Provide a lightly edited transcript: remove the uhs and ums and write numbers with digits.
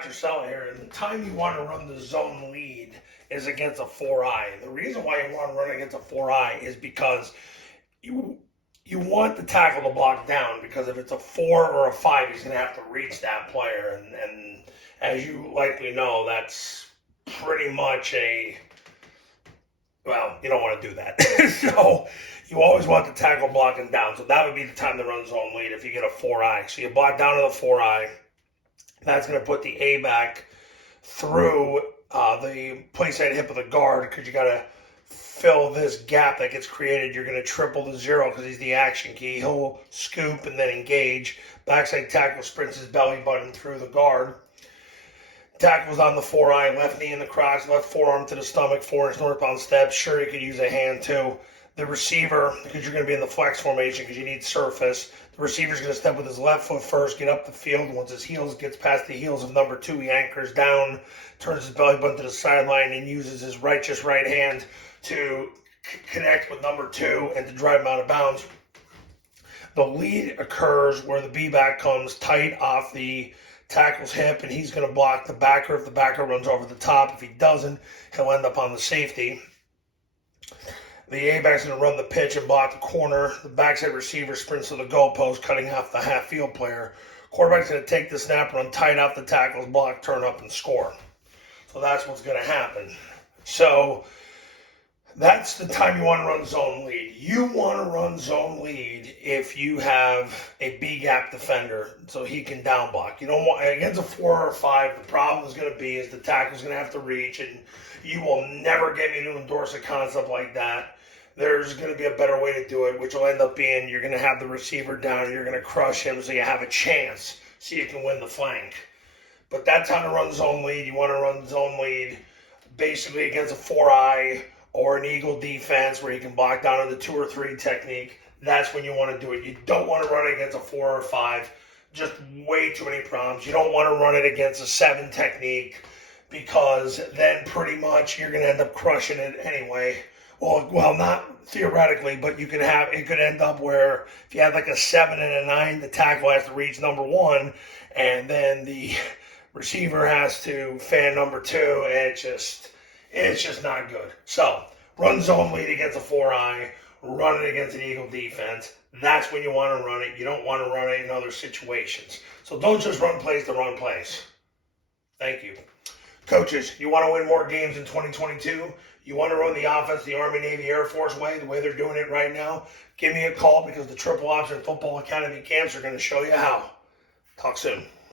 Dr. Sella here, and the time you want to run the zone lead is against a 4-eye. The reason why you want to run against a 4-eye is because you want the tackle to block down, because if it's a 4 or a 5, he's going to have to reach that player, and as you likely know, that's pretty much well, you don't want to do that. So you always want the tackle blocking down. So that would be the time to run zone lead if you get a 4-eye. So you block down to the 4-eye. That's going to put the A back through the place side hip of the guard, because you got to fill this gap that gets created. You're going to triple the 0 because he's the action key. He'll scoop and then engage. Backside tackle sprints his belly button through the guard. Tackle's on the 4-eye, left knee in the crotch, left forearm to the stomach, 4-inch northbound step. Sure, you could use a hand too. The receiver, because you're going to be in the flex formation because you need surface, the receiver's going to step with his left foot first, get up the field. Once his heels gets past the heels of number 2, he anchors down, turns his belly button to the sideline, and uses his righteous right hand to connect with number 2 and to drive him out of bounds. The lead occurs where the B-back comes tight off the tackle's hip, and he's going to block the backer. If the backer runs over the top, if he doesn't, he'll end up on the safety. The A-back's going to run the pitch and block the corner. The backside receiver sprints to the goalpost, cutting off the half-field player. Quarterback's going to take the snap, run tight off the tackle's block, turn up, and score. So that's what's going to happen. So that's the time you want to run zone lead. You want to run zone lead if you have a B-gap defender so he can down block. You don't want, against a 4 or 5, the problem is going to be is the tackle's going to have to reach, and you will never get me to endorse a concept like that. There's going to be a better way to do it, which will end up being you're going to have the receiver down and you're going to crush him so you have a chance so you can win the flank. But that's how to run zone lead. You want to run zone lead basically against a 4-eye or an eagle defense where you can block down in the 2 or 3 technique. That's when you want to do it. You don't want to run it against a 4 or 5. Just way too many problems. You don't want to run it against a 7 technique, because then pretty much you're going to end up crushing it anyway. Well, not theoretically, but you can have, it could end up where if you have like a 7 and a 9, the tackle has to reach number 1, and then the receiver has to fan number 2. It's just not good. So run zone lead against a 4-eye, run it against an eagle defense. That's when you want to run it. You don't want to run it in other situations. So don't just run plays to run plays. Thank you. Coaches, you want to win more games in 2022? You want to run the offense the Army, Navy, Air Force way, the way they're doing it right now? Give me a call, because the Triple Option Football Academy camps are going to show you how. Talk soon.